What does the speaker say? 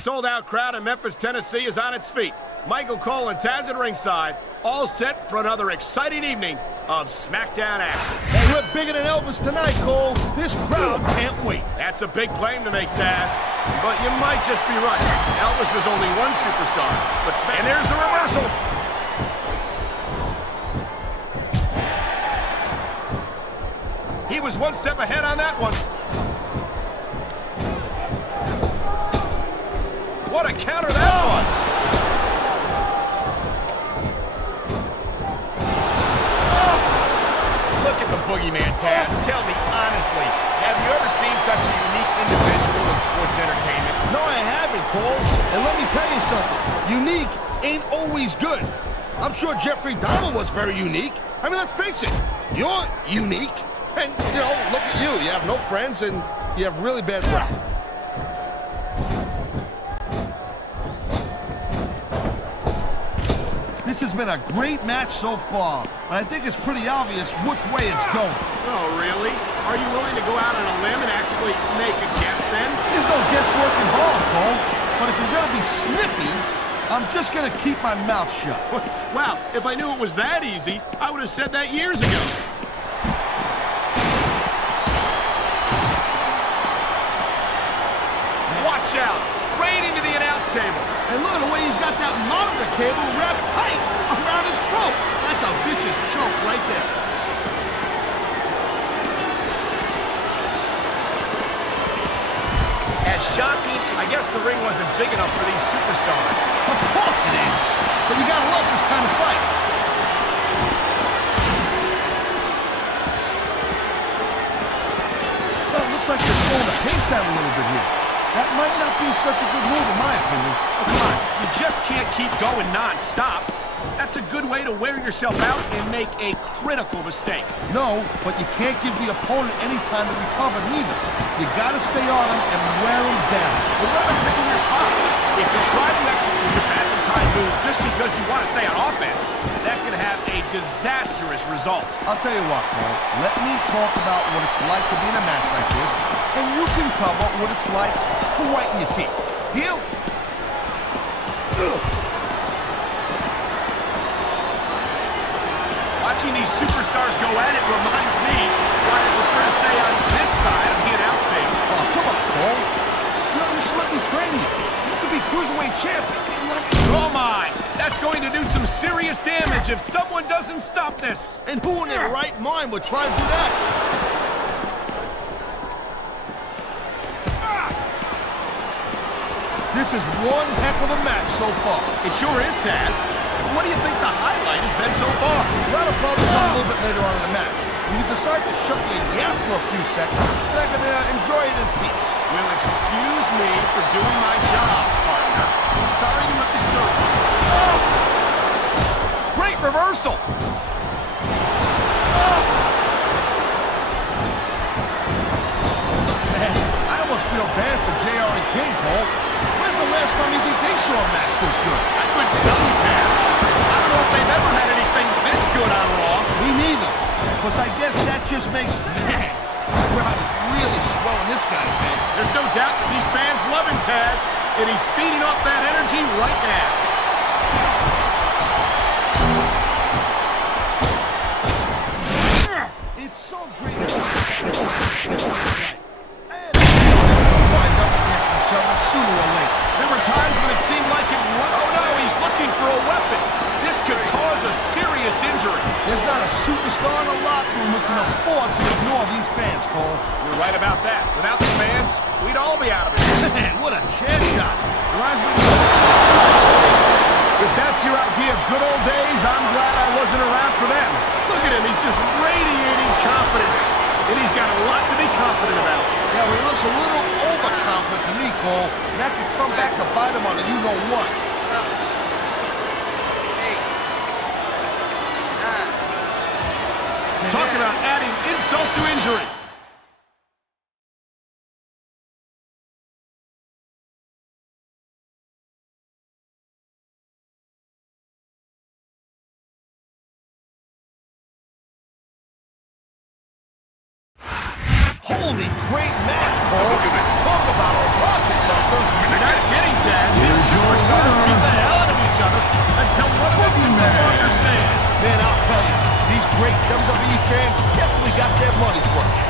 sold-out crowd in Memphis, Tennessee is on its feet. Michael Cole and Taz at ringside, all set for another exciting evening of Smackdown action. Hey, we're bigger than Elvis tonight, Cole. This crowd can't wait. That's a big claim to make, Taz. But you might just be right. Elvis is only one superstar. And there's the reversal. He was one step ahead on that one. What a counter that was! Look at the boogeyman, Taz. Tell me honestly, have you ever seen such a unique individual in sports entertainment? No, I haven't, Cole. And let me tell you something. Unique ain't always good. I'm sure Jeffrey Dahmer was very unique. I mean, let's face it. You're unique. And, you know, look at you. You have no friends and you have really bad breath. This has been a great match so far, but I think it's pretty obvious which way it's going. Oh, really? Are you willing to go out on a limb and actually make a guess then? There's no guesswork involved, Cole. But if you're gonna be snippy, I'm just gonna keep my mouth shut. Wow, if I knew it was that easy, I would have said that years ago. Watch out! Right into the announce table. And look at the way he's got that monitor cable wrapped tight around his throat. That's a vicious choke right there. As shocking, I guess the ring wasn't big enough for these superstars. Of course it is. But you gotta love this kind of fight. Well, it looks like they're slowing the pace down a little bit here. That might not be such a good move in my opinion. Oh, come on, you just can't keep going non-stop. That's a good way to wear yourself out and make a critical mistake. No, but you can't give the opponent any time to recover neither. You gotta stay on him and wear him down. Remember picking your spot. If you try to execute a badly timed move just because you want to stay on offense, that can have a disastrous result. I'll tell you what, Cole. Let me talk about what it's like to be in a match like this, and you can cover what it's like to whiten your teeth. Deal? Watching these superstars go at it reminds me why I prefer to stay on this side of the announce table. Oh, come on, Cole. You should let me train you. You could be cruiserweight champion. Oh my! That's going to do some serious damage if someone doesn't stop this. And who in their right mind would try to do that? This is one heck of a match so far. It sure is, Taz. What do you think the highlight has been so far? That'll probably come a little bit later on in the match. When you decide to shut your yap for a few seconds, then I can enjoy it in peace. Well, excuse me for doing my job, partner. Sorry to disturb you. Great reversal! Man, I almost feel bad for JR and King, Cole. When's the last time you think they saw a match this good? I couldn't tell you, Taz. I don't know if they've ever had anything this good on Raw. Me neither. Because I guess that just makes... Man, this crowd is really swelling this guy's head. There's no doubt that these fans love him, Taz. And he's feeding off that energy right now. It's so great to see. And they'll wind up against each other sooner or later. There were times when it seemed like it... Oh no, he's looking for a weapon. This could cause a serious injury. There's not a superstar in the locker room who can afford to ignore these fans, Cole. You're right about that. Without the fans, we'd all be out of it. Man, what a chair shot. Reminds me of... If that's your idea of good old days, I'm glad I wasn't around for them. Look at him, he's just radiating confidence. And he's got a lot to be confident about. Yeah, well, he looks a little overconfident to me, Cole. And that could come back to bite him on a you-know-what. 8, 9. Talk about adding insult to injury. Holy great match, Cole. Talk about a rocket. Buster. You're not kidding, Taz. These superstars beat the hell out of each other until one of them can no longer stand. Man, I'll tell you, these great WWE fans definitely got their money's worth.